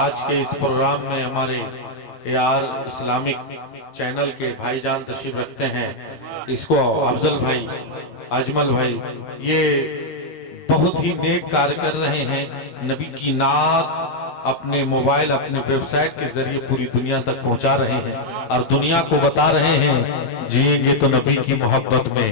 आज के इस प्रोग्राम में हमारे यार इस्लामिक चैनल के भाईजान तशरीफ रखते हैं। इसको अफजल भाई, अजमल भाई, ये बहुत ही नेक कार्य कर रहे हैं। नबी की नात अपने मोबाइल, अपने वेबसाइट के जरिए पूरी दुनिया तक पहुंचा रहे हैं और दुनिया को बता रहे हैं जिएंगे तो नबी की मोहब्बत में,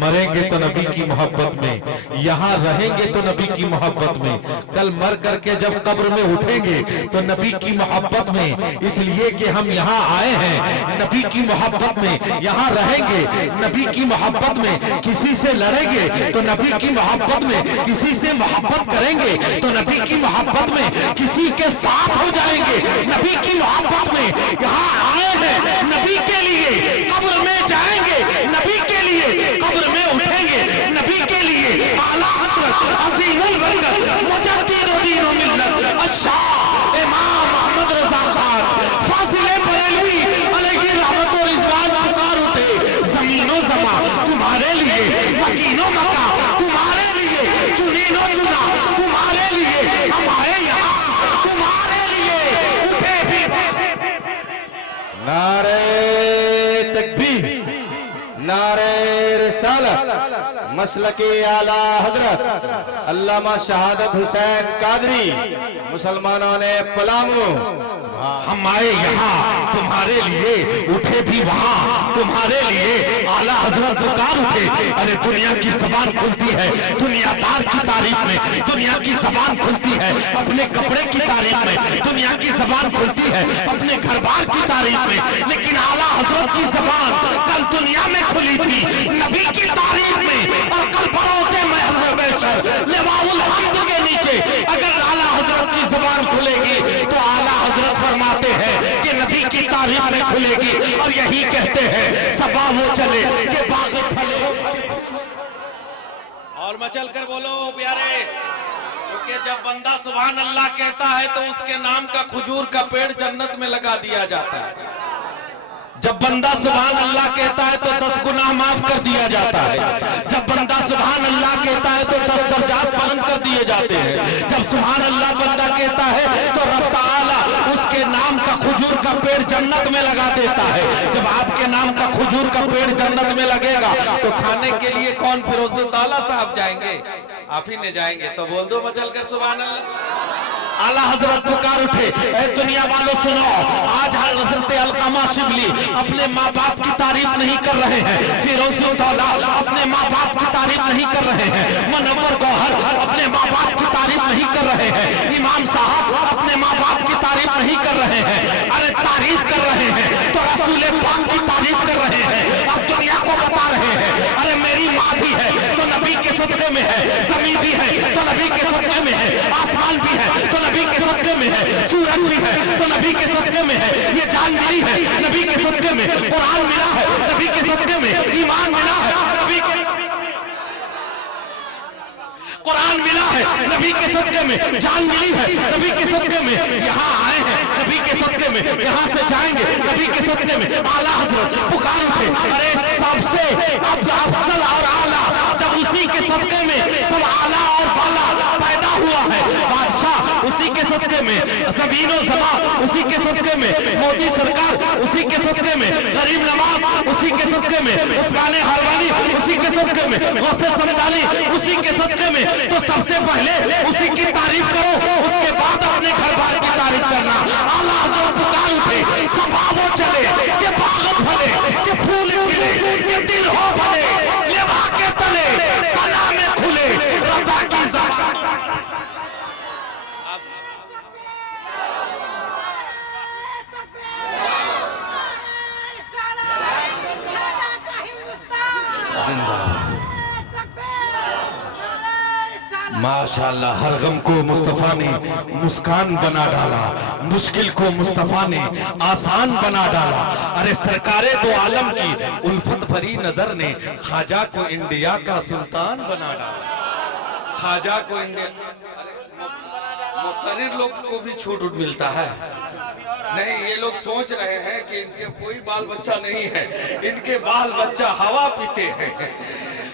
मरेंगे तो नबी की मोहब्बत में, यहाँ रहेंगे तो नबी की मोहब्बत में, कल मर करके जब कब्र में उठेंगे तो नबी की मोहब्बत में। इसलिए कि हम यहाँ आए हैं नबी की मोहब्बत में, यहाँ रहेंगे नबी की मोहब्बत में, किसी से लड़ेंगे तो नबी की मोहब्बत में, किसी से मोहब्बत करेंगे तो नबी की मोहब्बत में, किसी के साथ हो जाएंगे नबी की मोहब्बत में। यहाँ आए हैं नबी के लिए, कब्र में जाएंगे नबी के लिए, कब्र में उठेंगे नबी के लिए। आला हज़रत अज़ीमुल बरकत मुजद्दिद दीन व मिल्लत अश-शाह इमाम मोहम्मद रज़ा खान फाज़िले बरेलवी अलैहि रहमत व रिज़वान पुकार उठे, ज़मीनो ज़मा तुम्हारे लिए, मकीनो मका तुम्हारे लिए, चुनीनो चुना तुम्हारे लिए, हम आए यहाँ तुम्हारे लिए। उठे भी नारे तकबीर, नारे रिसालत, मसलके आला हजरत अल्लामा शहादत हुसैन कादरी, मुसलमानों ने पलामू। हम आए यहाँ तुम्हारे लिए, उठे भी वहाँ तुम्हारे लिए। आला हजरत पुकार उठे। अरे दुनिया की जबान खुलती है दुनियादार की तारीफ में, दुनिया की जबान खुलती है अपने कपड़े की तारीफ में, दुनिया की जबान खुलती है अपने घर बार की तारीफ में, लेकिन आला हजरत की जबान कल दुनिया में खुली थी नबी की तारीफ में। और कल भरोसे महबूब बेशर लिवाउल हम्द के नीचे अगर आला हजरत की जबान खुलेगी तो आला हजरत फरमाते हैं कि नबी की तारीफ में खुलेगी। और यही कहते हैं सबा वो चले कि बाग फले। और मचल कर बोलो प्यारे, क्योंकि जब बंदा सुभान अल्लाह कहता है तो उसके नाम का खजूर का पेड़ जन्नत में लगा दिया जाता है। जब बंदा सुभान अल्लाह कहता है तो 10 गुनाह माफ कर दिया जाता है। जब बंदा सुभान अल्लाह कहता है तो 10 दर्जात बुलंद कर दिए जाते हैं। जब सुभान अल्लाह बंदा कहता है तो रब ताला उसके नाम का खजूर का पेड़ जन्नत में लगा देता है। जब आपके नाम का खजूर का पेड़ जन्नत में लगेगा तो खाने के लिए कौन फिरोजुद्दौला साहब जाएंगे? आप ही ने जाएंगे। तो बोल दो मचल कर सुभान अल्लाह। आला हजरत पुकार उठे, ए दुनिया वालों सुनो, आज हजरत अलकामा शिबली अपने माँ बाप की तारीफ नहीं कर रहे हैं, फिरोजुद्दौला अपने माँ बाप की तारीफ नहीं कर रहे हैं, मुनव्वर गौहर अपने माँ बाप की तारीफ नहीं कर रहे हैं, इमाम साहब अपने माँ बाप की तारीफ नहीं कर रहे हैं। अरे तारीफ कर रहे हैं तो रसूल पाक की तारीफ कर रहे हैं। अब दुनिया को बता रहे हैं अरे मेरी माँ भी है तो नबी के सदके में है, जमीन भी है तो नबी के सदके में है, आसमान भी है तो नबी के सदके में है, सूरज भी है तो नबी के सदके में है, ये जान मिली है नबी के सदके में, कुरान मिला है नबी के सदके में, ईमान मिला है नबी के, कुरान मिला है नबी के सदके में, जान मिली है नबी के सदके में। यहाँ आए हैं नबी के सदके में, यहाँ से जाएंगे नबी के सदके में। आला हजरत पुकार उठे, अरे सबसे अफजल और आला जब उसी के सदके में सब आला और बाला पैदा हुआ है, बादशाह उसी के सदके में, ज़मीनो ज़मा उसी के सदके में, मोदी सरकार उसी के सदके में, गरीब नवाज उसी के सदके में, उस्माने हरवानी उसी के सदके में, गौसे समदानी उसी के सदके में। तो सबसे पहले उसी की तारीफ करो, उसके बाद अपने घर बार की तारीफ करना। आला हज़रत पुकार उठे, सफा वो चले कि बाग फले, कि फूल खिले, कि दिल हो भले, लेवा के तले सना में खुले रज़ा की ज़बान। माशाअल्लाह, हर गम को मुस्तफा ने मुस्कान बना डाला, मुश्किल को मुस्तफा ने आसान बना डाला। अरे सरकारे दो आलम की उल्फत भरी नजर ने ख्वाजा को इंडिया का सुल्तान बना डाला। ख्वाजा को इंडिया, मुकर्रिर लोग को भी छूट मिलता है। नहीं, ये लोग सोच रहे हैं कि इनके कोई बाल बच्चा नहीं है, इनके बाल बच्चा हवा पीते हैं।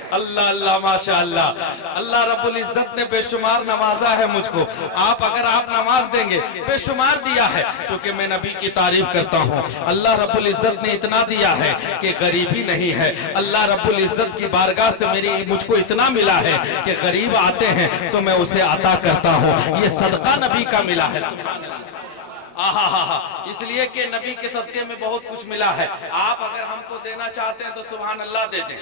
अल्लाह अल्लाह माशाअल्लाह। अल्लाह रब्बुल इज्जत ने बेशुमार नवाजा है मुझको। आप अगर आप नमाज देंगे, बेशुमार दिया है, क्योंकि मैं नबी की तारीफ करता हूँ। अल्लाह रब्बुल इज्जत ने इतना दिया है कि गरीबी नहीं है। अल्लाह रब्बुल इज्जत की बारगाह से मुझको इतना मिला है कि गरीब आते हैं तो मैं उसे अता करता हूँ। ये सदका नबी का मिला है। इसलिए कि नबी के सदके में बहुत कुछ मिला है। आप अगर हमको देना चाहते हैं तो सुभान अल्लाह दे दें,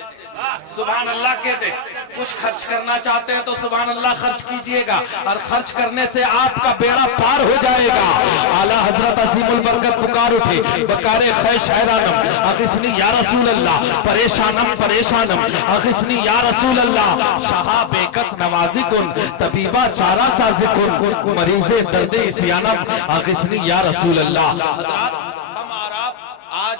सुभान अल्लाह कह दें। कुछ खर्च करना चाहते हैं तो सुभान अल्लाह खर्च कीजिएगा, और खर्च करने से आपका बेड़ा पार हो जाएगा। आला हजरत अजीमुल बरकत पुकार उठे, बकारे खैश हैरानम अगिस्नी या रसूल अल्लाह, परेशानम परेशानम अगिस्नी या रसूल अल्लाह, शाहा बेकस नवाजिकुन तबीबा चारा साजिकुन, मरीजे दर्दे इस्यानम अगिस्नी या रसूल अल्लाह। हम और आप आज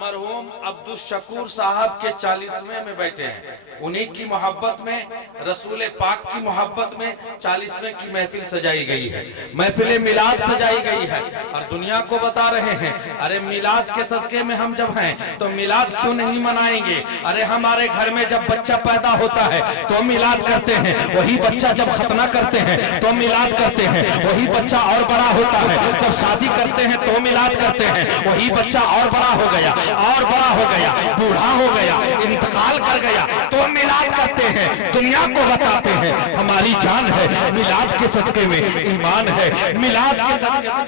मरहूम अब्दुल शकूर साहब के 40वें में बैठे हैं। उन्हीं की मोहब्बत में, रसूल पाक की मोहब्बत में 40वें की महफिल सजाई गई है, महफिल मिलाद सजाई गई है। और दुनिया को बता रहे हैं, अरे मिलाद के सदके में हम जब हैं तो मिलाद क्यों नहीं मनाएंगे? अरे हमारे घर में जब बच्चा पैदा होता है तो मिलाद करते हैं, वही बच्चा जब खतना करते हैं तो मिलाद करते हैं, वही बच्चा और बड़ा होता है, जब शादी करते हैं तो मिलाद करते हैं, वही बच्चा और बड़ा हो गया, और बड़ा हो गया, बूढ़ा हो गया, इंतकाल कर गया तो मिलाद करते हैं। दुनिया को बताते हैं हमारी जान है मिलाद के सदके में, ईमान है मिलाद के सदके में,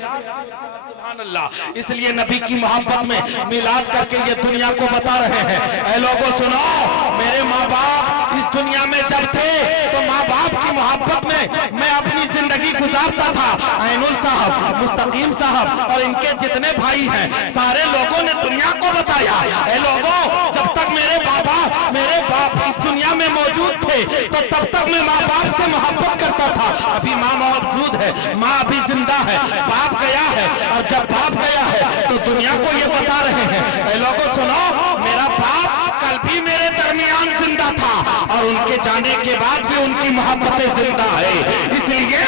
सुभान अल्लाह। इसलिए नबी की मोहब्बत में मिलाद करके ये दुनिया को बता रहे हैं, ऐ लोगों सुनो, मेरे माँ बाप इस दुनिया में जब थे तो माँ बाप की मोहब्बत में मैं अपनी जिंदगी गुजारता था। ऐनुल साहब, मुस्तकीम साहब और इनके जितने भाई हैं, सारे लोगों ने दुनिया को बताया, ऐ लोगों, जब तक मेरे बाप इस दुनिया में मौजूद थे तो तब तक मैं माँ बाप से मोहब्बत करता था। अभी माँ मौजूद है, माँ अभी जिंदा है, बाप गया है, और जब बाप गया है तो दुनिया को ये बता रहे हैं, ऐ लोगों सुनो, मेरा बाप कल भी मेरे दरमियान जिंदा था और उनके जाने के बाद भी उनकी मोहब्बतें जिंदा है। इसलिए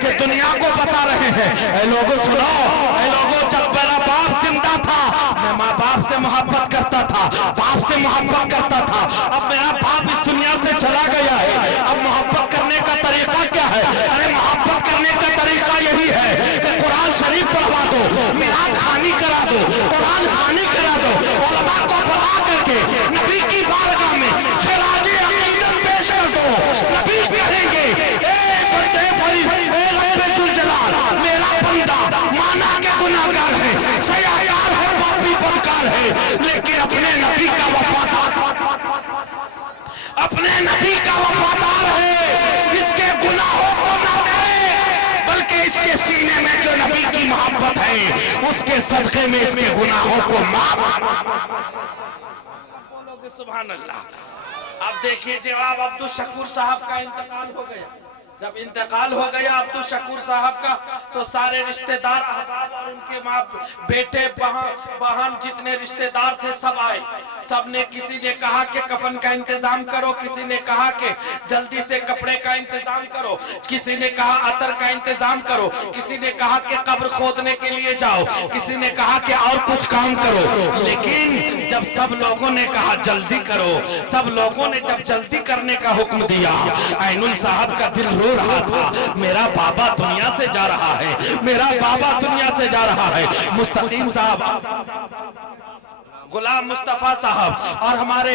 कि दुनिया को बता रहे हैं, ऐ लोगों सुनो, ऐ लोगों, जब मेरा बाप जिंदा था मैं माँ बाप से मोहब्बत करता था, बाप से मोहब्बत करता था। अब मेरा बाप इस दुनिया से चला गया है, अब मोहब्बत करने का तरीका क्या है? अरे मोहब्बत करने का तरीका यही है कि कुरान शरीफ पढ़वा दो, मिलाद खानी करा दो, कुरान खानी करा दो, उलमा को बुला करके नबी की बारगाह में खिराजे अकीदत पेश कर दो। नबी कहेंगे, मेरा बंदा माना के गुनाहगार है, सयायार है, पापी बदकार है, लेकिन अपने नबी का वफादार है। इसके गुनाहों को न करे, बल्कि इसके सीने में जो नबी की मोहब्बत है उसके सदके में इसके गुनाहों को माफ। बोलोगे सुभान अल्लाह। अब देखिए, जवाब अब्दुल शकूर साहब का इंतकाल हो गया। जब इंतकाल हो गया अब्दुल शकूर साहब का तो सारे रिश्तेदार, अहबाब और उनके माँ बेटे बहन जितने रिश्तेदार थे सब आए। सबने, किसी ने कहा कि कफन का इंतजाम करो, किसी ने कहा कि जल्दी से कपड़े का इंतजाम करो, किसी ने कहा अतर का इंतजाम करो, किसी ने कहा कि कब्र खोदने के लिए जाओ, किसी ने कहा कि और कुछ काम करो। लेकिन जब सब लोगों ने कहा जल्दी करो, सब लोगों ने जब जल्दी करने का हुक्म दिया, ऐनुल साहब का दिल रो रहा था, मेरा बाबा दुनिया से जा रहा है, मेरा बाबा दुनिया से जा रहा है। मुस्तकीम साहब, गुलाम मुस्तफा साहब और हमारे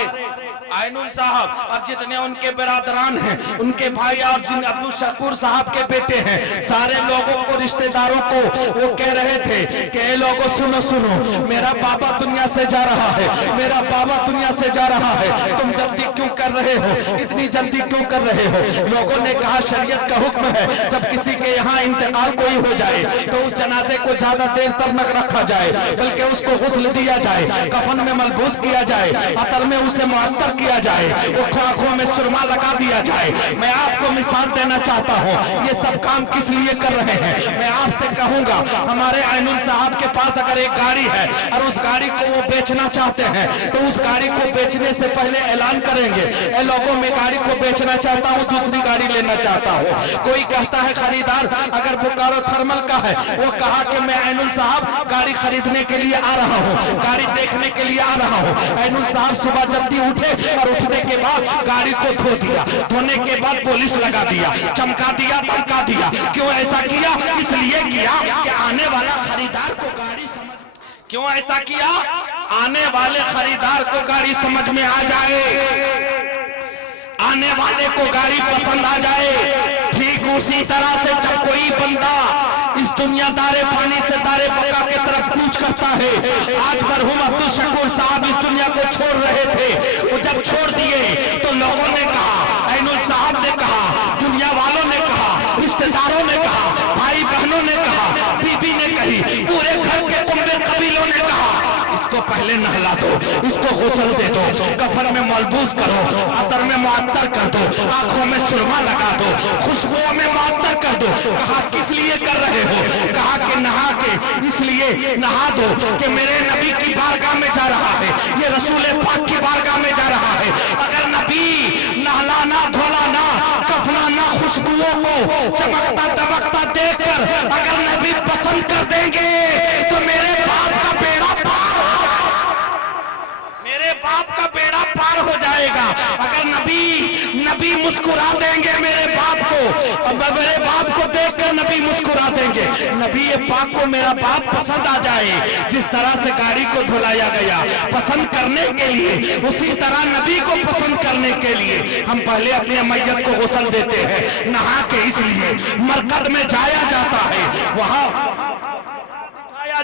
ऐनुल साहब और जितने उनके बिरादरान हैं, उनके भाई और जिन अब्दुल शकूर साहब के बेटे हैं, सारे लोगों को, रिश्तेदारों को वो कह रहे थे कि ए लोगों सुनो सुनो, मेरा बाबा दुनिया से जा रहा है, मेरा बाबा दुनिया से जा रहा है, तुम जल्दी क्यों कर रहे हो, इतनी जल्दी क्यों कर रहे हो? लोगों ने कहा शरीयत का हुक्म है, जब किसी के यहाँ इंतकाल कोई हो जाए तो उस जनाजे को ज्यादा देर तक न रखा जाए, बल्कि उसको गुस्ल दिया जाए, कफन में मलबूस किया जाए, अतर में उसे मुअत्तर किया जाए, आंखों में सुरमा लगा दिया जाए। मैं आपको मिसाल देना चाहता हूँ, ये सब काम किस लिए कर रहे हैं। मैं आपसे कहूंगा, हमारे ऐनुल साहब के पास अगर एक गाड़ी है और उस गाड़ी को वो बेचना चाहते हैं तो उस गाड़ी को बेचने से पहले ऐलान करेंगे, ए लोगों, मैं गाड़ी को बेचना चाहता हूँ, दूसरी गाड़ी लेना चाहता हूँ। कोई कहता है खरीदार अगर बोकारो थर्मल का है, वो कहा कि मैं ऐनुल साहब गाड़ी खरीदने के लिए आ रहा हूँ, गाड़ी देखने के लिए आ रहा हूँ। ऐनुल साहब सुबह जल्दी उठे और उठने के बाद गाड़ी को धो दिया। धोने के बाद पुलिस लगा दिया, चमका दिया, धमका दिया। क्यों ऐसा किया? इसलिए किया कि आने वाला खरीदार को गाड़ी समझ, क्यों ऐसा किया? आने वाले खरीदार को गाड़ी समझ में आ जाए, आने वाले को गाड़ी पसंद आ जाए। ठीक उसी तरह से जब कोई बंदा इस दुनिया दारे पानी से दारे बका के तरफ कूच करता है, आज मरहूम अब्दुल शकूर साहब इस दुनिया को छोड़ रहे थे। वो जब छोड़ दिए तो लोगों ने कहा, ऐनुल साहब ने कहा, दुनिया वालों ने कहा, रिश्तेदारों ने कहा, भाई बहनों ने कहा, बीबी ने कही, पूरे घर के कुंबे कबीलों ने कहा, इसको पहले नहला दो, इसको गुस्ल दे दो, कफन में मलबूस करो, अतर में मुअत्तर कर दो, आंखों में सुरमा लगा दो, खुशबुओं में मुअत्तर कर दो। कहा किस लिए कर रहे हो? कहा कि नहा के इसलिए नहा दो कि मेरे नबी की बारगाह में जा रहा है, ये रसूल पाक की बारगाह में जा रहा है। अगर नबी नहलाना धोलाना कफनाना खुशबुओं को चमकता दमकता देखकर अगर नबी पसंद कर देंगे तो मेरे बाप का बेड़ा पार हो जाएगा, मेरे बाप का बेड़ा पार हो जाएगा। अगर नबी मुस्कुरा देंगे मेरे बाप को, अब मेरे बाप को देखकर नबी मुस्कुरा देंगे, नबी ये पाक को मेरा बाप पसंद आ जाए। जिस तरह से गाड़ी को धुलाया गया पसंद करने के लिए, उसी तरह नबी को पसंद करने के लिए हम पहले अपने मैयत को गुस्ल देते हैं, नहा के। इसलिए मरकद में जाया जाता है, वहां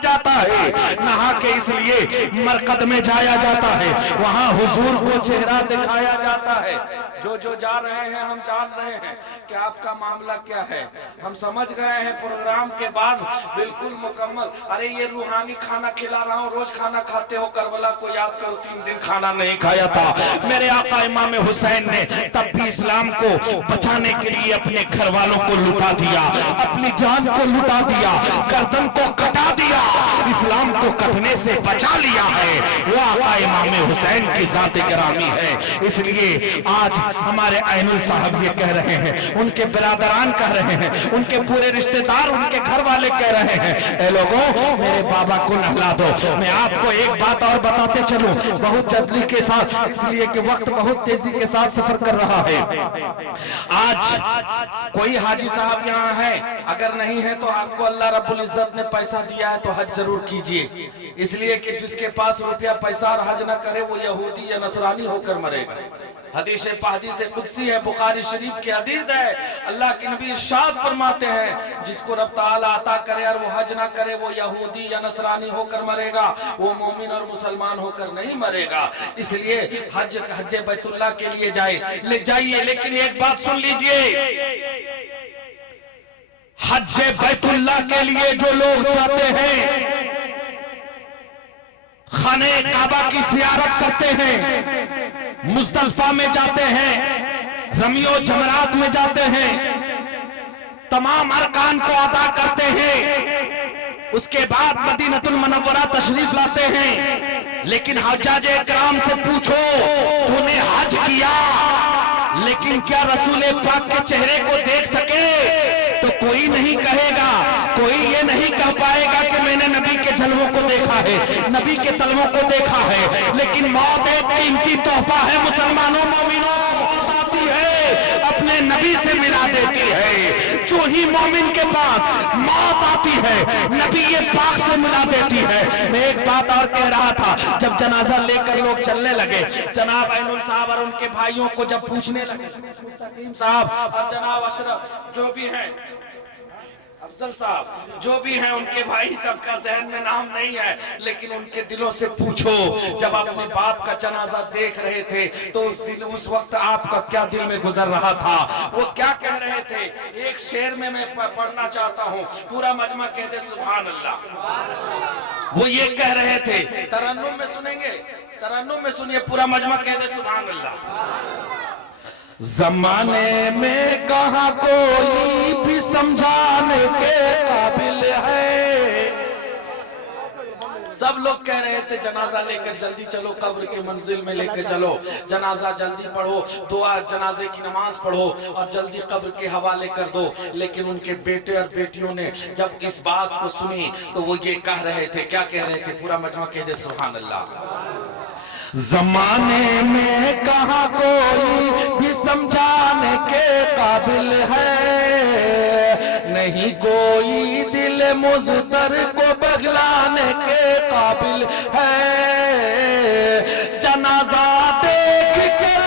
जाता है, नहा के इसलिए मरकद में जाया जाता है, वहां हुजूर को चेहरा दिखाया जाता है। जो जा रहे हैं हम जान रहे हैं कि आपका मामला क्या है, हम समझ गए हैं प्रोग्राम के बाद बिल्कुल मुकम्मल। अरे ये रूहानी खाना खिला रहा हूँ, रोज खाना खाते हो, करबला को याद करो, 3 दिन खाना नहीं खाया था। मेरे आका इमाम हुसैन ने तब भी इस्लाम को बचाने के लिए अपने घर वालों को लुटा दिया, अपनी जान को लुटा दिया, गर्दन को कटा दिया, इस्लाम को कटने से बचा लिया है। वो आका इमाम हुसैन की जात गिरामी है। इसलिए आज हमारे ऐनुल साहब ये कह रहे हैं, उनके बिरादरान कह रहे हैं, उनके पूरे रिश्तेदार, उनके घर वाले कह रहे हैं, ए लोगों मेरे बाबा को नहला दो। मैं आपको एक बात और बताते चलूं बहुत जल्दी के साथ, इसलिए कि वक्त बहुत तेजी के साथ सफर कर रहा है। आज कोई हाजी साहब यहाँ है, अगर नहीं है तो आपको अल्लाह रब्बुल इज्जत ने पैसा दिया है तो हज जरूर कीजिए। इसलिए कि जिसके पास रुपया पैसा और हज न करे वो यहूदी या नसरानी होकर मरेगा। हदीस कुदसी है, बुखारी शरीफ की हदीस है। अल्लाह के नबी इरशाद फरमाते हैं, जिसको रब ताला अता करे और वो हज ना करे वो यहूदी या नसरानी होकर मरेगा, वो मोमिन और मुसलमान होकर नहीं मरेगा। इसलिए हज बैतुल्लाह के लिए ले जाइए। लेकिन एक बात सुन लीजिए, हज बैतुल्लाह के लिए जो लोग जाते हैं, खाने काबा की ज़ियारत करते हैं, मुज़दलिफा में जाते हैं, रमियो जमरात में जाते हैं, तमाम अरकान को अदा करते हैं, उसके बाद मदीनतुल मुनव्वरा तशरीफ लाते हैं। लेकिन हज्जाज इकराम से पूछो, तूने हज किया लेकिन क्या रसूल पाक के चेहरे को देख सके? तो कोई नहीं कहेगा, कोई ये नहीं कह पाएगा कि मैंने नबी के जलवों को देखा है, नबी के तलवों को देखा है। लेकिन मौत एक कीमती तोहफा है मुसलमानों, मोमिनों, मौत आती है अपने नबी से मिला देती है। जो ही मोमिन के पास मौत आती है नबी ये पाक से मिला देती है। मैं एक बात और कह रहा था, जब जनाजा लेकर लोग चलने लगे, जनाब ऐनुल साहब और उनके भाइयों को जब पूछने लगे, मुस्तकीम साहब और जनाब अशरफ जो भी हैं, अफजल साहब जो भी हैं, उनके भाई सबका जहन में नाम नहीं है, लेकिन उनके दिलों से पूछो, जब अपने बाप का जनाजा देख रहे थे तो उस वक्त आपका क्या दिल में गुजर रहा था, वो क्या कह रहे थे? एक शेर में मैं पढ़ना चाहता हूँ, पूरा मजमा कह दे सुभान अल्लाह। वो ये कह रहे थे, तरन्नुम में सुनेंगे, तरन्नुम में सुनिए, पूरा मजमा कह दे सुभान अल्लाह। जमाने में कहाँ कोई भी समझाने के काबिल है। सब लोग कह रहे थे जनाजा लेकर जल्दी चलो, कब्र की मंजिल में लेकर चलो, जनाजा जल्दी पढ़ो, दुआ जनाजे की नमाज पढ़ो और जल्दी कब्र के हवाले कर दो। लेकिन उनके बेटे और बेटियों ने जब इस बात को सुनी तो वो ये कह रहे थे, क्या कह रहे थे? पूरा मजमा कह दे सुभान अल्लाह। जमाने में कहा कोई भी समझाने के काबिल है, नहीं कोई दिल मुज़्तर को बगलाने के काबिल है। जनाजा देख के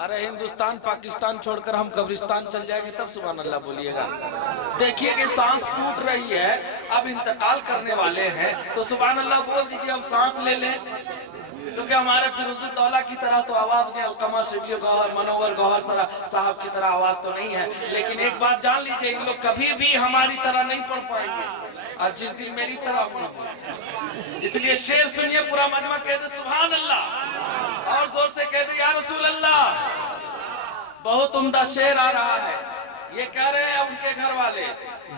अरे हिंदुस्तान पाकिस्तान छोड़कर हम कब्रिस्तान चल जाएंगे तब सुभान अल्लाह बोलिएगा। देखिए कि सांस टूट रही है, अब इंतकाल करने वाले हैं तो सुभान अल्लाह बोल दीजिए, हम सांस ले लें। क्योंकि हमारे फिरोजुद्दौला की तरह तो आवाज नहीं, अलकमा शिबली गौहर मनोवर गौहर साहब की तरह आवाज तो नहीं है, लेकिन एक बात जान लीजिए, इन लोग कभी भी हमारी तरह नहीं पढ़ पाएंगे और जिस दिन मेरी तरह होना। इसलिए शेर सुनिए, पूरा मजमा कह दे सुभान अल्लाह, और जोर से कह दे या रसूल अल्लाह। बहुत उम्दा शेर आ रहा है, ये कह रहे हैं उनके घर वाले,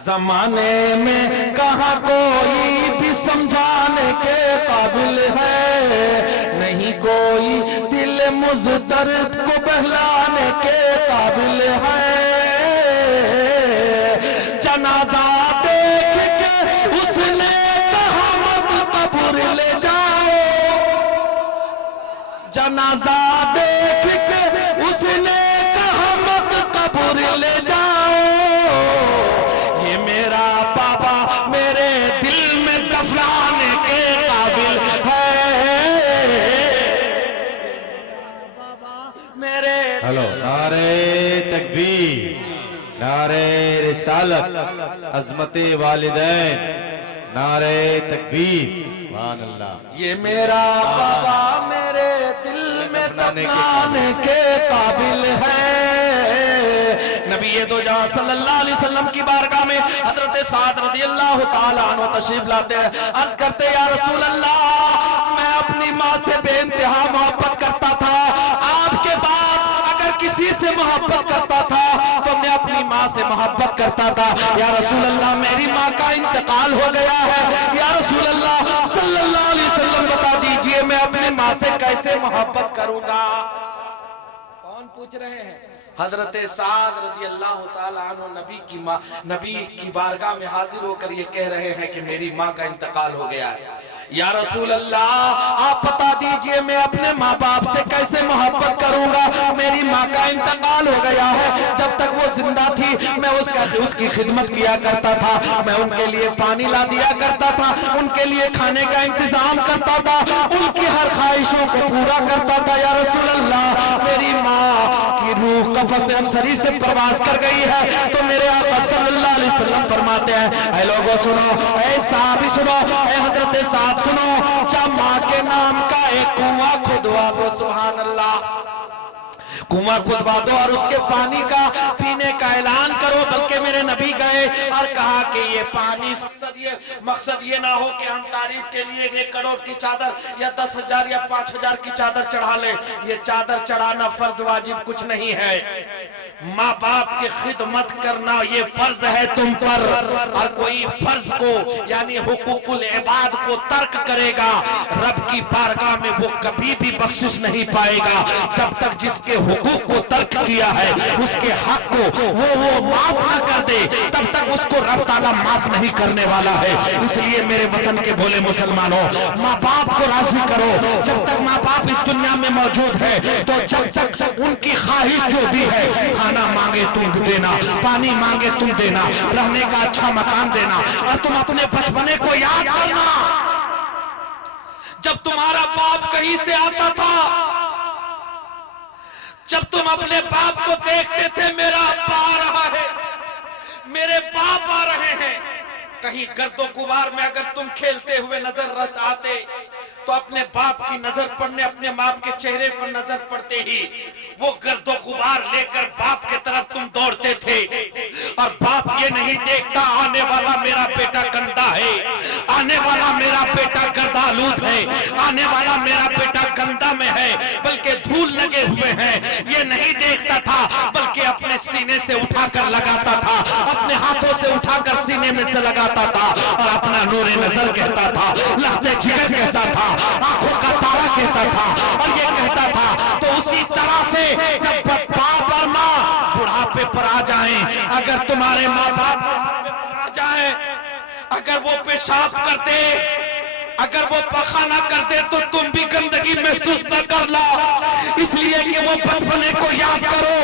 जमाने में कहा कोई भी समझाने के काबिल है, नहीं कोई दिल मुज़्तर को बहलाने के काबिल है। जनाजा देख के उसने कहा मत कब्र ले जाओ, जनाजा देख के उसने कहा मत कब्र ले जाओ, ये मेरा बाबा मेरे दिल में दफनाने के काबिल है। मेरे हेलो, नारे तकबीर, नारे रिसालत, अज़मते वालिदैन, नारे तकबीर, सुभान अल्लाह। ये मेरा बाबा मेरे दिल में दफनाने के काबिल है। नबी दो जहां सल्लल्लाहु अलैहि वसल्लम की बारगाह में हजरत साद रज़ियल्लाहु ताला अन्हु तशरीफ लाते हैं, अर्ज करते या रसूल अल्लाह, मैं अपनी माँ से बेइंतहा मोहब्बत करता था, आपके बाद अगर किसी से मोहब्बत करता था तो मैं अपनी माँ से मोहब्बत करता था। या रसूल अल्लाह, मेरी माँ का इंतकाल हो गया है, या रसूल अल्लाह सल्लल्लाहु अलैहि वसल्लम बता दीजिए मैं अपनी माँ से कैसे मोहब्बत करूंगा। कौन पूछ रहे हैं? हजरत साद रज़ियल्लाहु ताला अन्हु नबी की बारगाह में हाजिर होकर ये कह रहे हैं कि मेरी माँ का इंतकाल हो गया है। या रसूल अल्लाह, आप बता दीजिए मैं अपने माँ बाप से कैसे मोहब्बत करूंगा, मेरी माँ का इंतकाल हो गया है, जब तक वो जिंदा थी मैं उसकी खिदमत किया करता था, मैं उनके लिए पानी ला दिया करता था, उनके लिए खाने का इंतजाम करता था, उनकी हर ख्वाहिशों को पूरा करता था। या रसूल अल्लाह, मेरी माँ की रूह कफ़स अमसरी से प्रवास कर गई है, तो मेरे आका सल्लल्लाहु अलैहि वसल्लम फरमाते हैं, ऐ लोगों सुनो, ऐ साहबी सुनो, ऐ हजरत साद सुनो, जब माँ के नाम का एक कुआं खुदवा दो, सुभान अल्लाह, कुआं खुदवा दो और उसके पानी का पीने का ऐलान करो। बल्कि मेरे नबी गए और कहा कि ये पानी मकसद ये ना हो कि हम तारीफ के लिए 1 करोड़ की चादर या 10,000 या 5,000 की चादर चढ़ा ले, ये चादर चढ़ाना फर्ज वाजिब कुछ नहीं है, माँ बाप की खिदमत करना ये फर्ज है तुम पर। और कोई फर्ज को यानी हुकूकुल इबाद को तर्क करेगा, रब की बारगाह में वो कभी भी बख्शिश नहीं पाएगा, जब तक जिसके हुकूक को तर्क किया है उसके हक को वो माफ न कर दे, तब तक उसको रब ताला माफ नहीं करने वाला है। इसलिए मेरे वतन के भोले मुसलमानों, माँ बाप को राजी करो, जब तक माँ बाप इस दुनिया में मौजूद है, तो जब तक उनकी ख्वाहिश जो भी है, खाना मांगे तुम देना, पानी मांगे तुम देना, रहने का अच्छा मकान देना, और तुम अपने बचपने को याद करना, जब तुम्हारा बाप कहीं से आता था, जब तुम अपने बाप को देखते थे मेरा अब्बा आ रहा है, मेरे बाप आ रहे हैं, कहीं गर्दो गुबार में अगर तुम खेलते हुए नजर आते तो अपने बाप की नजर पड़ने, अपने बाप के चेहरे पर नजर पड़ते ही वो गर्दो गुबार लेकर बाप के तरफ तुम दौड़ते थे। और बाप ये नहीं देखता आने वाला मेरा बेटा गंदा है, आने वाला मेरा बेटा गर्दालूद है, आने वाला मेरा बेटा गंदा में है, बल्कि धूल लगे हुए हैं, ये नहीं देखता था, बल्कि अपने सीने से उठाकर लगाता था, अपने हाथों से उठाकर सीने में से लगाता था, और अपना नूरे नजर कहता था, लहते जिगर कहता था, आंखों का तारा कहता था, और ये कहता था। तो उसी तरह से जब बाप और माँ बुढ़ापे पर आ जाएं, अगर तुम्हारे माँ बाप अगर वो पेशाब करते, अगर वो पखाना करते तो तुम भी गंदगी महसूस न करना। इसलिए कि वो बचपने को याद करो,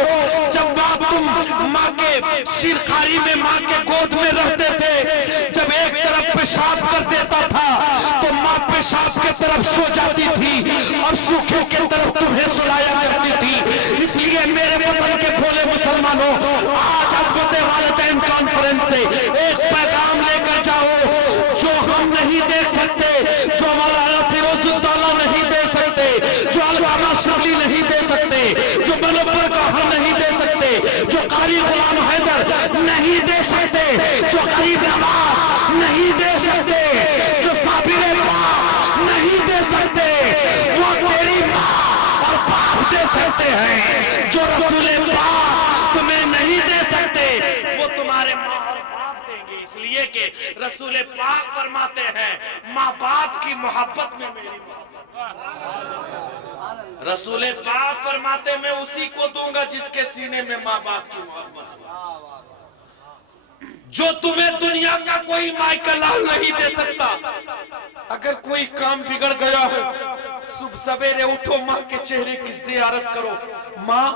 जब तुम माँ के शिरखारी में, माँ के गोद में रहते थे, जब एक तरफ पेशाब कर देता था तो माँ पेशाब के तरफ सो जाती थी और सूखे के तरफ तुम्हें सुलाया करती थी। इसलिए मेरे वतन के भोले मुसलमानों, आज अज़मते वालिदैन कॉन्फ्रेंस से एक पैगाम लेकर जाओ जो हम नहीं देख सकते, जो मौलाना फिरोजुद्दौला नहीं दे सकते, जो अल्लामा शिबली नहीं दे सकते, जो मनोवर कहर नहीं दे सकते, जो कारी गुलाम हैदर नहीं दे सकते, जो गरीब नवाज नहीं दे सकते, जो साबिर पाक नहीं दे सकते, वो तेरी माँ और बाप दे सकते हैं। जो रसूल पाक तुम्हें नहीं दे सकते, वो तुम्हारे माँ और बाप देंगे। इसलिए कि रसूल पाक फरमाते हैं, माँ बाप की मोहब्बत में मेरी रसूल पाक फरमाते, मैं उसी को दूंगा जिसके सीने में माँ बाप की मोहब्बत हो। जो तुम्हें दुनिया का कोई माइकल लाल नहीं दे सकता। अगर कोई काम बिगड़ गया है, सुबह सवेरे उठो, माँ के चेहरे की ज़ियारत करो, माँ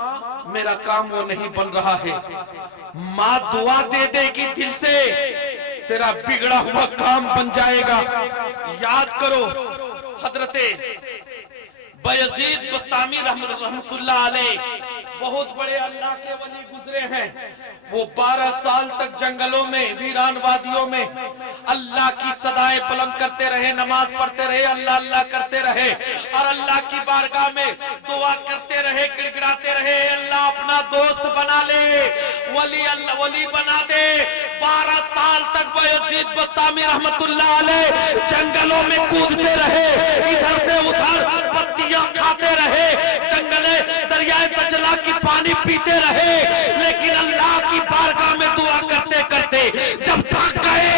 मेरा काम वो नहीं बन रहा है, माँ दुआ दे देगी दिल से, तेरा बिगड़ा हुआ काम बन जाएगा। याद करो, हजरते बायजीद बस्तामी रहमतुल्लाह अलैह बहुत बड़े अल्लाह के वली गुजरे हैं। वो 12 साल तक जंगलों में, वीरान वादियों में अल्लाह की सदाएं बुलंद करते रहे, नमाज पढ़ते रहे, अल्लाह अल्लाह करते रहे और अल्लाह की बारगाह में दुआ करते रहे, गिड़गिड़ाते रहे, अल्लाह अपना दोस्त बना ले, वली अल्लाह वली बना दे। 12 साल तक बायजीद बस्तामी रहमतुल्लाह अलैह जंगलों में कूदते रहे, इधर से उधर पत्तियां खाते रहे, जंगले दरियाए दजला की पानी पीते रहे, लेकिन अल्लाह की बारगाह में दुआ करते करते जब थक गए,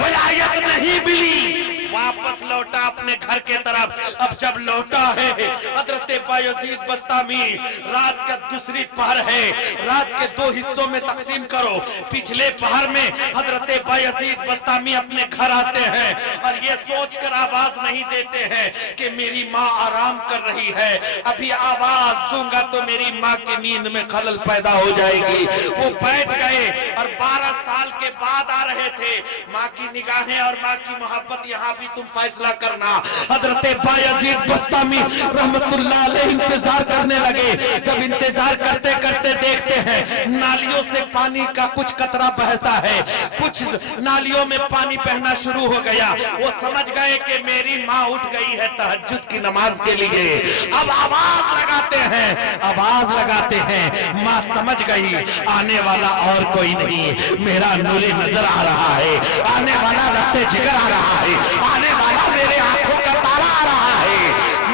विलायत नहीं मिली, वापस लौटा अपने घर के तरफ। अब जब लौटा है, हजरत बायजीद बस्तामी, रात का दूसरी पहर है, रात के 2 हिस्सों में तकसीम करो। पिछले पहर में हजरत बायजीद बस्तामी अपने घर आते हैं और ये सोचकर आवाज नहीं देते हैं कि मेरी माँ आराम कर रही है, अभी आवाज दूंगा तो मेरी माँ की नींद में खलल पैदा हो जाएगी। वो बैठ गए और 12 साल के बाद आ रहे थे। माँ की निगाहें और माँ की मोहब्बत, यहाँ भी तुम फैसला करना। हजरत बायजीद बस्तामी रहमतुल्लाह अलैह इंतजार करने लगे। जब इंतजार करते करते देखते हैं नालियों से पानी का कुछ कतरा बहता है, कुछ नालियों में पानी बहना शुरू हो गया। वो समझ गए कि मेरी माँ उठ गई है तहज्जुद की नमाज के लिए। अब आवाज लगाते हैं, आवाज लगाते हैं, माँ समझ गई आने वाला और कोई नहीं, मेरा नूरी नजर आ रहा है, आने वाला रफ्ते जिगर आ रहा है, आने वाला मेरे आंखों का तारा आ रहा है।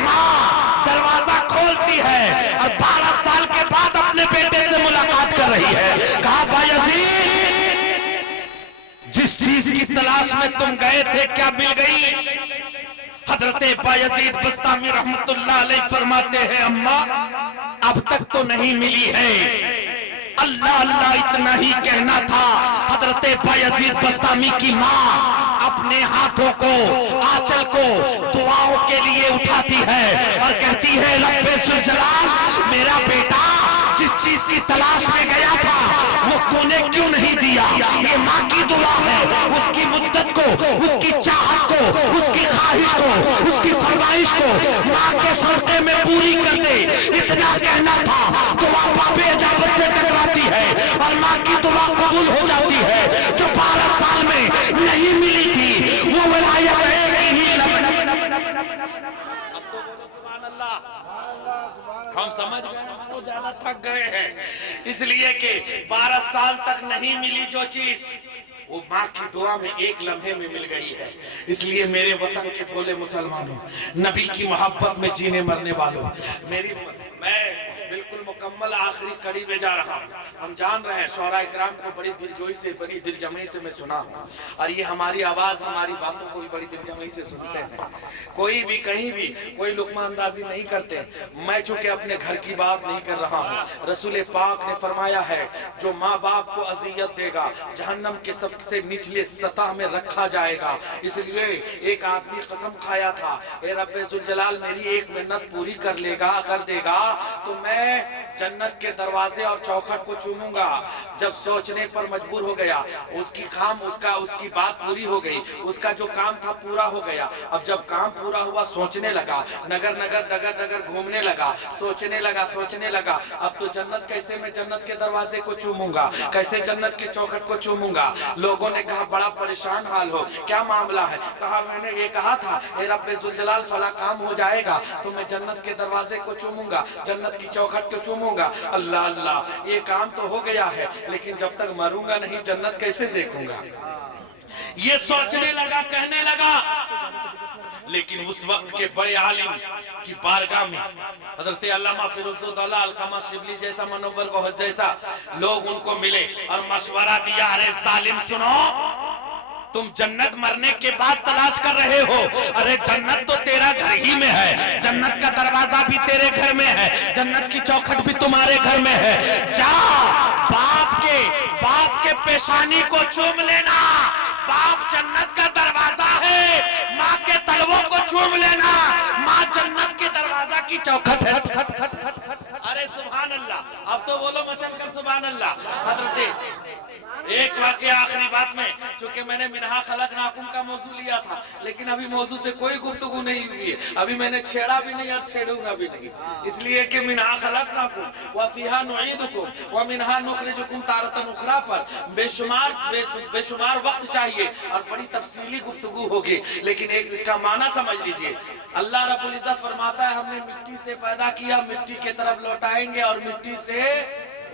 माँ दरवाजा खोलती है और 12 साल के बाद अपने बेटे से मुलाकात कर रही है। कहा, बायजीद, जिस चीज की तलाश में तुम गए थे क्या मिल गई? हजरत बायजीद बस्तामी रहमतुल्लाह अलैह फरमाते हैं, अम्मा अब तक तो नहीं मिली है। अल्लाह अल्लाह इतना ही कहना था। हजरत बायजीद बस्तामी की माँ अपने हाथों को, आंचल को दुआओं के लिए उठाती है और कहती है, रब्बे सुल जलाल, मेरा बेटा जिस चीज की तलाश में गया था वो तूने क्यों नहीं दिया? ये माँ की दुआ है, उसकी मुद्दत को, उसकी चाहत को, उसकी ख्वाहिश को, उसकी फरमाइश को माँ के सदक़े में पूरी कर दे, इतना कहना था। दुआ बाबे इजाजत से टकराती है और माँ की दुआ कबूल हो जाती है। जो 12 साल में नहीं मिली थी वो विलायत एक ही हम समझ गए, बहुत ज्यादा थक गए हैं। इसलिए कि 12 साल तक नहीं मिली जो चीज, वो माँ की दुआ में एक लम्हे में मिल गई है। इसलिए मेरे वतन के भोले मुसलमानों, नबी की मोहब्बत में जीने मरने वालों, मैं बिल्कुल मुकम्मल आखिरी कड़ी में जा रहा हूँ। हम जान रहे हैं शौरा इकराम को बड़ी दिलजोई से, बड़ी दिलजमई से मैं सुना हूँ, और ये हमारी आवाज, हमारी बातों को भी बड़ी दिलजमई से सुनते हैं। कोई भी कहीं भी कोई लुकमा अंदाजी नहीं करते। मैं चूंकि अपने घर की बात नहीं कर रहा हूँ, रसूल पाक ने फरमाया है जो माँ बाप को अजियत देगा जहन्नम के सबसे निचले सतह में रखा जाएगा। इसलिए एक आदमी कसम खाया था, ए रब्बे जुल जलाल मेरी एक मिन्नत पूरी कर देगा तो मैं जन्नत के दरवाजे और चौखट को चूमूंगा। जब सोचने पर मजबूर हो गया, उसकी बात पूरी हो गई, उसका जो काम था पूरा हो गया। अब जब काम पूरा हुआ सोचने लगा, नगर नगर घूमने लगा, सोचने लगा अब तो जन्नत कैसे मैं जन्नत के दरवाजे को चूमूंगा, कैसे जन्नत के चौखट को चूमूंगा। लोगों ने कहा बड़ा परेशान हाल हो, क्या मामला है? कहा मैंने ये कहा था ए रब्बे जुल जलाल फला काम हो जाएगा तो मैं जन्नत के दरवाजे को चूमूंगा, जन्नत की चौखट को चूमूंगा। अल्लाह अल्लाह, ये काम तो हो गया है, लेकिन जब तक मरूंगा नहीं जन्नत कैसे देखूंगा? ये सोचने लगा, कहने लगा। लेकिन उस वक्त के बड़े आलिम की बारगाह में हजरत अल्लामा फिरोजुद्दौला अलकामा शिबली जैसा, मनोवर गौहर जैसा लोग उनको मिले और मशवरा दिया, अरे जालिम सुनो, तुम जन्नत मरने के बाद तलाश कर रहे हो, अरे जन्नत तो तेरा घर ही में है, जन्नत का दरवाजा भी तेरे घर में है, जन्नत की चौखट भी तुम्हारे घर में है। जा बाप के पेशानी को चूम लेना, बाप जन्नत का दरवाजा है, माँ के तलवों को चूम लेना, माँ जन्नत के दरवाजा की चौखट है। अरे सुभान अल्लाह, अब तो बोलो मचल कर सुभान अल्लाह। हजरत एक वाकया आखिरी बात में, चूंकि मैंने मिनहा खलक नाकुम का मौजू लिया था, लेकिन अभी मौजू से कोई गुफ्तगू नहीं हुई है, अभी मैंने छेड़ा भी नहीं और छेड़ूंगा भी नहीं, इसलिए कि मिनहा खलक नाकुम व फीहा नुईदुकुम व मिनहा नुखरिजुकुम तारतन उखरा पर बेशुमार वक्त चाहिए और बड़ी तफसीली गुफ्तगू होगी। लेकिन एक इसका माना समझ लीजिए, अल्लाह रब्बुल इज्जत फरमाता है हमने मिट्टी से पैदा किया, मिट्टी के तरफ लौटाएंगे और मिट्टी से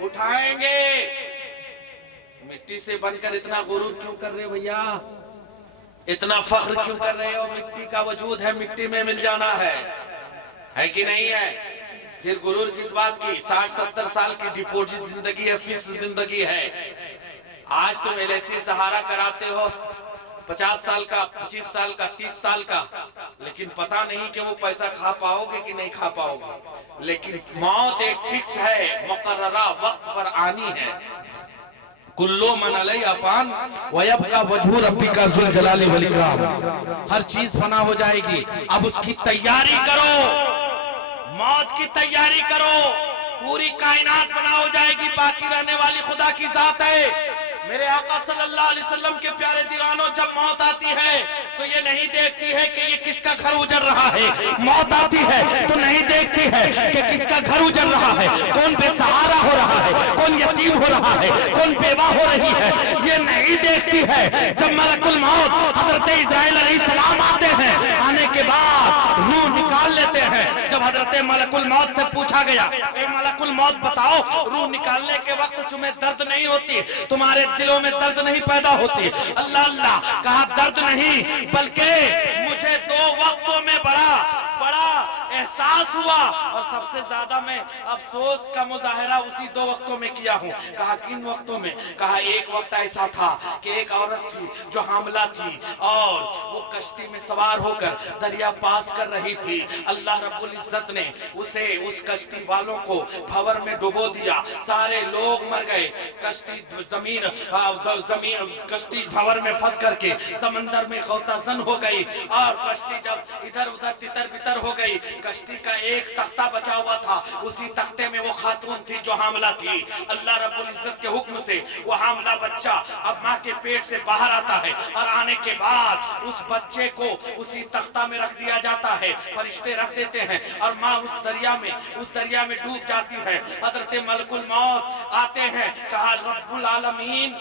उठाएंगे। मिट्टी से बनकर इतना गुरूर क्यों कर रहे हो भैया, इतना फख्र क्यों कर रहे हो? मिट्टी का वजूद है, मिट्टी में मिल जाना है कि नहीं है? फिर गुरूर किस बात की? 60-70 साल की डिपोजिट जिंदगी है, फिक्स जिंदगी है। आज तुम LIC सहारा कराते हो 50 साल का, 25 साल का, 30 साल का, लेकिन पता नहीं कि वो पैसा खा पाओगे कि नहीं खा पाओगे। लेकिन मौत एक फिक्स है, मुकर्ररा वक्त पर आनी है। कुल्लो मन अलैहा फान व यबका वजहु रब्बिका जुल जलाली वल इकराम, हर चीज फना हो जाएगी। अब उसकी तैयारी करो, मौत की तैयारी करो, पूरी कायनात फना हो जाएगी, बाकी रहने वाली खुदा की जात है। मेरे आका सल्लल्लाहु अलैहि वसल्लम के प्यारे दीवानों, जब मौत आती है तो ये नहीं देखती है कि ये किसका घर उजड़ रहा है, मौत आती है तो नहीं देखती है कि किसका घर उजड़ रहा है, कौन बेसहारा हो रहा है, कौन यतीम हो रहा है, कौन बेवा हो रही है, ये नहीं देखती है। जब मलकुल मौत हजरत इस्राइल अलैहिस्सलाम आते हैं, आने के बाद रूह निकाल लेते हैं। जब हजरत मलकुल मौत से पूछा गया, ए मलकुल मौत बताओ, रूह निकालने के वक्त तुम्हें दर्द नहीं होती, तुम्हारे दिलों में दर्द नहीं पैदा होती? अल्लाह अल्लाह कहा, दर्द नहीं बल्कि मुझे 2 वक्तों में बड़ा एहसास हुआ और सबसे ज्यादा मैं अफसोस का मुजाहरा उसी 2 वक्तों में किया हूँ। कहा किन वक्तों में? कहा एक वक्त ऐसा था कि एक औरत थी जो हामला थी और वो कश्ती में सवार होकर दरिया पास कर रही थी। अल्लाह रब्बुल इज्जत ने उसे, उस कश्ती वालों को भंवर में डुबो दिया, सारे लोग मर गए, कश्ती भंवर में फंस करके समंदर में गौताजन हो गई और कश्ती जब इधर उधर तितर बितर हो गई, कश्ती का एक तख्ता बचा हुआ था, उसी तख्ते में वो खातून थी जो हामला थी। अल्लाह रब्बुल इज्जत के हुक्म से वो हामला बच्चा अब माँ के पेट से बाहर आता है और आने के बाद उस बच्चे को उसी तख्ता में रख दिया जाता है, फरिश्ते रख देते हैं और माँ उस दरिया में डूब जाती है। हजरत मलकुल मौत आते हैं, कहा रब्बुल आलमीन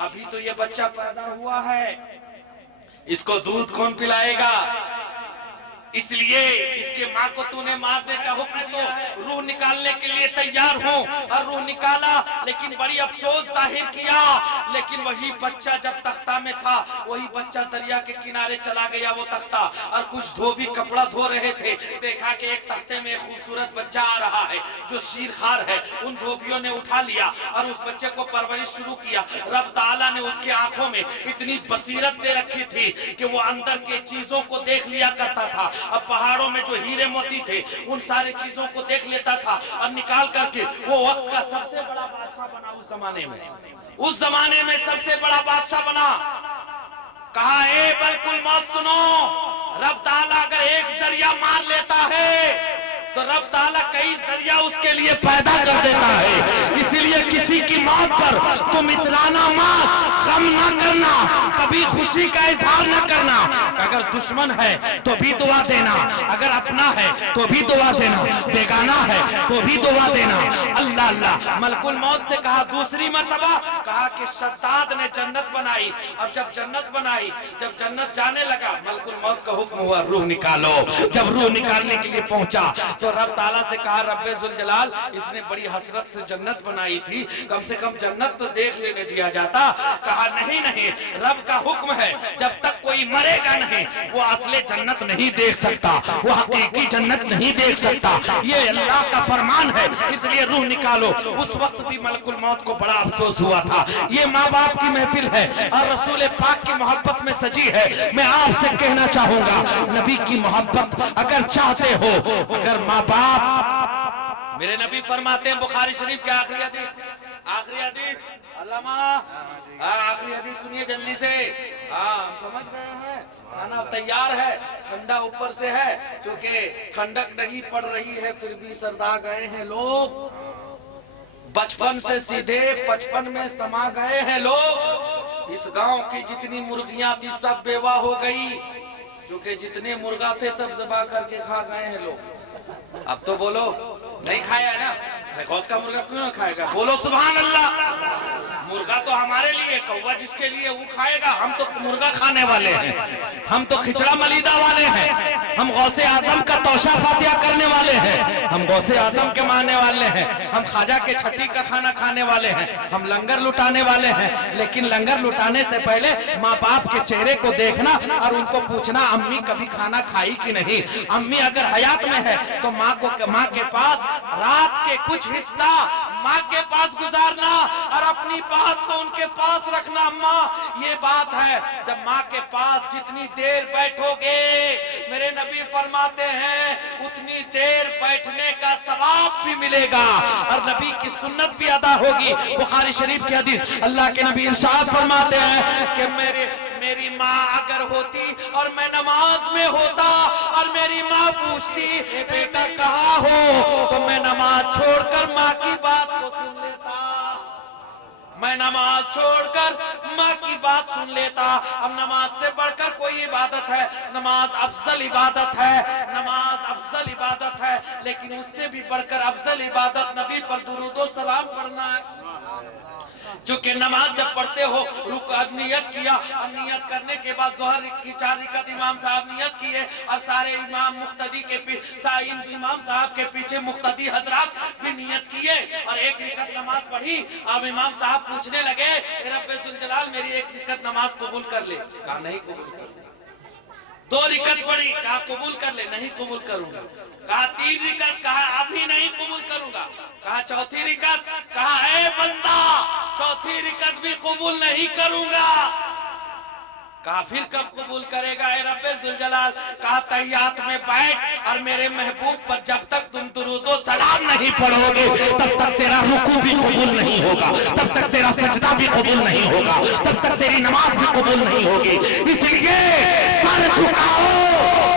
अभी तो ये बच्चा पैदा हुआ है, इसको दूध कौन पिलाएगा? इसलिए इसके माँ को तूने मारने का हुक्म तो रूह निकालने के लिए तैयार हूँ, और रूह निकाला, लेकिन बड़ी अफसोस जाहिर किया। लेकिन वही बच्चा जब तख्ता में था, वही बच्चा दरिया के किनारे चला गया वो तख्ता, और कुछ धोबी कपड़ा धो रहे थे। देखा कि एक तख्ते में एक खूबसूरत बच्चा आ रहा है जो शीरखार है। उन धोबियों ने उठा लिया और उस बच्चे को परवरिश शुरू किया। रब ताला ने उसके आंखों में इतनी बसीरत दे रखी थी कि वो अंदर के चीजों को देख लिया करता था। अब पहाड़ों में जो हीरे मोती थे उन सारी चीजों को देख लेता था और निकाल करके वो वक्त का सबसे बड़ा बादशाह बना। उस जमाने में सबसे बड़ा बादशाह बना। कहा, ए बिल्कुल मौत सुनो, रब ताला अगर एक जरिया मार लेता है तो रब ताला कई जरिया उसके लिए पैदा कर देता है। इसीलिए किसी की मौत पर तुम इतराना मत, गम ना करना, कभी खुशी का इजहार ना करना। अगर दुश्मन है तो भी दुआ देना, अगर अपना है तो भी दुआ देना, बेगाना है तो भी दुआ देना। अल्लाह अल्लाह। मलकुल मौत से कहा दूसरी मर्तबा, कहा कि शद्दाद ने जन्नत बनाई। अब जब जन्नत बनाई, जब जन्नत जाने लगा, मलकुल मौत का हुक्म हुआ रूह निकालो। जब रूह निकालने के लिए पहुंचा तो रब ताला से कहा, रब्बे जुल जलाल, इसने बड़ी हसरत से जन्नत बनाई थी, कम से कम जन्नत तो देख लेने दिया जाता। कहा नहीं नहीं, रब का हुक्म है, जब तक कोई मरेगा नहीं वो असले जन्नत नहीं देख सकता, वो हकीकी जन्नत नहीं देख सकता। ये अल्लाह का फरमान है, इसलिए रूह निकालो। उस वक्त भी मलकुल मौत को बड़ा अफसोस हुआ था। ये माँ बाप की महफिल है और रसूल पाक की मोहब्बत में सजी है। मैं आपसे कहना चाहूंगा, नबी की मोहब्बत अगर चाहते हो, अगर माँ बाप, मेरे नबी फरमाते हैं बुखारी शरीफ के आखिरी हदीस अल्लामा, आखिरी हदीस सुनिए जल्दी से। हाँ, समझ गए हैं, खाना तैयार है, ठंडा ऊपर से है, क्योंकि ठंडक नहीं पड़ रही है फिर भी सरदा गए हैं लोग। बचपन से सीधे 55 में समा गए हैं लोग। इस गांव की जितनी मुर्गियां थी सब बेवा हो गई, क्योंकि जितने मुर्गा थे सब ज़बा करके खा गए हैं लोग। अब तो बोलो, नहीं खाया है ना, गौस का मुर्गा क्यों खाएगा? बोलो सुभान अल्लाह। मुर्गा तो हमारे लिए, कौवा जिसके लिए वो खाएगा। हम तो मुर्गा खाने वाले हैं, हम तो खिचड़ा मलीदा वाले हैं, हम गौसे आजम का तोशा फातिया करने वाले हैं, हम गौसे आजम के मानने वाले हैं, हम ख्वाजा के छठी का खाना खाने वाले हैं, हम लंगर लुटाने वाले हैं। लेकिन लंगर लुटाने से पहले माँ बाप के चेहरे को देखना और उनको पूछना, अम्मी कभी खाना खाई कि नहीं? अम्मी अगर हयात में है तो माँ के पास रात के कुछ हिस्सा माँ के पास गुजारना और अपनी बात को उनके पास रखना। माँ, ये बात है, जब माँ के पास जितनी देर बैठोगे, मेरे नबी फरमाते हैं उतनी देर बैठने का सवाब भी मिलेगा और नबी की सुन्नत भी अदा होगी। बुखारी शरीफ की हदीस, अल्लाह के नबी इरशाद फरमाते हैं कि मेरी माँ अगर होती और मैं नमाज में होता और मेरी माँ पूछती बेटा कहाँ हो, तो मैं नमाज छोड़कर माँ की बात को सुन लेता। मैं नमाज छोड़कर माँ की बात सुन लेता। अब नमाज से बढ़कर कोई इबादत है? नमाज अफजल इबादत है, नमाज अफजल इबादत है, लेकिन उससे भी बढ़कर अफजल इबादत नबी पर दुरूद व सलाम पढ़ना है। चूंकि नमाज जब पढ़ते हो, नियत किया और नियत करने के बाद जोहर की 4 रकात इमाम साहब नियत किए और सारे इमाम मुख्तदी के इमाम साहब के पीछे मुख्तदी हजरात भी नियत किए और 1 रकात नमाज पढ़ी। अब इमाम साहब पूछने लगे, रब्बे जुल जलाल मेरी 1 रकात नमाज कबूल कर ले। कहा नहीं कबूल कर। 2 रकात पढ़ी, कहा कबूल कर ले। नहीं कबूल करूंगा। कहा 3 रकात, कहा अभी नहीं कबूल करूंगा। कहा 4थी रकात, कहा ए बंदा 4थी रकात भी कबूल नहीं करूंगा। कहा फिर कब कबूल करेगा ए रब्बे जुल जलाल? कहा तहियात में बैठ और मेरे महबूब पर जब तक तुम दुरूद व सलाम नहीं पढ़ोगे तब तक तेरा रुकू भी कबूल नहीं होगा, तब तक तेरा सजदा भी कबूल नहीं होगा, तब तक तेरी नमाज भी कबूल नहीं होगी। इसलिए सर झुकाओ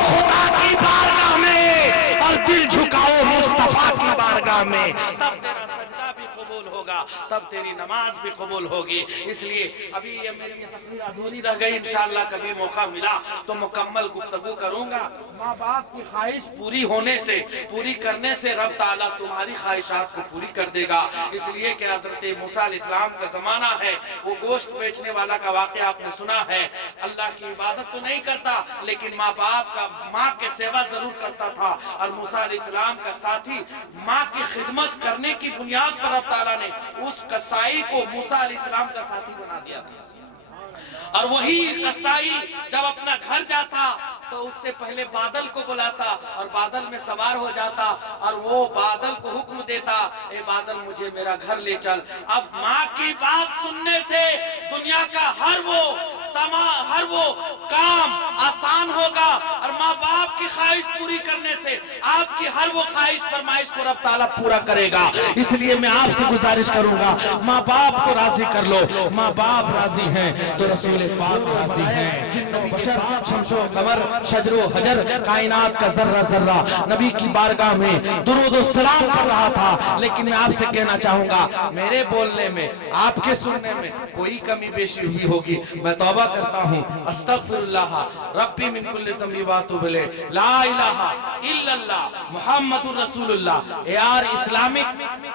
खुदा की बारगाह में और दिल झुकाओ मुस्तफा की बारगाह में, तब तेरा सजदा भी कबूल होगा। होगा, तब तेरी नमाज भी कबूल होगी। इसलिए अभी ये मेरी तकरीर अधूरी रह गई, इंशाअल्लाह कभी मौका मिला तो मुकम्मल गुफ्तगू करूंगा। माँ बाप की ख्वाहिश पूरी होने से, पूरी करने से रब ताला तुम्हारी ख्वाहिशात को पूरी कर देगा। इसलिए कि हज़रत मूसा अलैहिस्सलाम का जमाना है, वो गोश्त बेचने वाला का वाक़या आपने सुना है। अल्लाह की इबादत तो नहीं करता, लेकिन माँ बाप का, माँ के सेवा जरूर करता था। और मूसा अलैहिस्सलाम का साथी, माँ की खिदमत करने की बुनियाद पर रब ताला ने उस कसाई को मूसा अलैहिस्सलाम का साथी बना दिया था। और वही कसाई जब अपना घर जाता तो उससे पहले बादल को बुलाता और बादल में सवार हो जाता और वो बादल को हुक्म देता, ए बादल मुझे मेरा घर ले चल। अब माँ की बात सुनने से दुनिया का हर वो काम आसान होगा और माँ बाप की ख्वाहिश पूरी करने से आपकी हर वो ख्वाहिश फरमाइश को रब ताला पूरा करेगा। इसलिए मैं आपसे गुजारिश करूंगा, माँ बाप को राजी कर लो। माँ बाप राजी हैं तो रसूल पाक राजी हैं। जिन्न बशर, शम्सो कमर, शजरो हजर, कायनात का जर्रा जर्रा नबी की बारगाह में दुरूद व सलाम पढ़ रहा था। लेकिन मैं आपसे कहना चाहूंगा, मेरे बोलने में, आपके सुनने में कोई कमी बेशी हुई होगी, मैं तौबा करता हूँ। अस्तगफिरुल्लाह रब्बी मिन कुल्ली ज़ंबी व अतूबु इलैह, ला इलाहा इल्लल्लाह मुहम्मदुर रसूलुल्लाह। यार इस्लामिक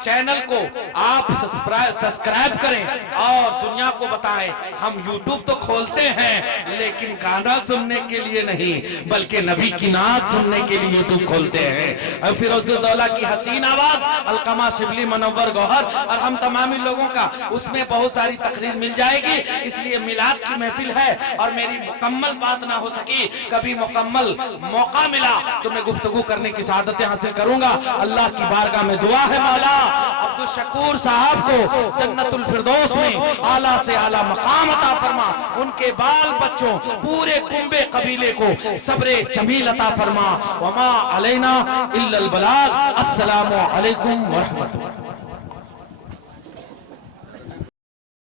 चैनल को आप सब्सक्राइब करें और दुनिया को बताएं। हम यूट्यूब तो खोलते हैं लेकिन गाना सुनने के लिए नहीं, बल्कि नबी की नात सुनने के लिए यूट्यूब खोलते हैं। फिरोज़ुद्दौला की हसीन आवाज, अलकमा शिबली, मनव्वर गौहर और हम तमामी लोगों का उसमें बहुत सारी तकरीर मिल जाएगी। इसलिए मिलाद की महफिल है और मेरी मुकम्मल बात ना हो सकी, कभी मुकम्मल मौका मिला तो मैं गुफ्तगू करने की सआदतें हासिल करूंगा। अल्लाह की बारगाह में दुआ है, मौला अब्दुल शकूर साहब को जन्नतुल फिरदौस में आला से आला मकाम अता फरमा, उनके बाल बच्चों पूरे कुंबे कबीले को सब्रे जमील अता फरमा। वमा अलैना इल्लल बलाग। अस्सलामु अलैकुम व रहमतुल्लाह।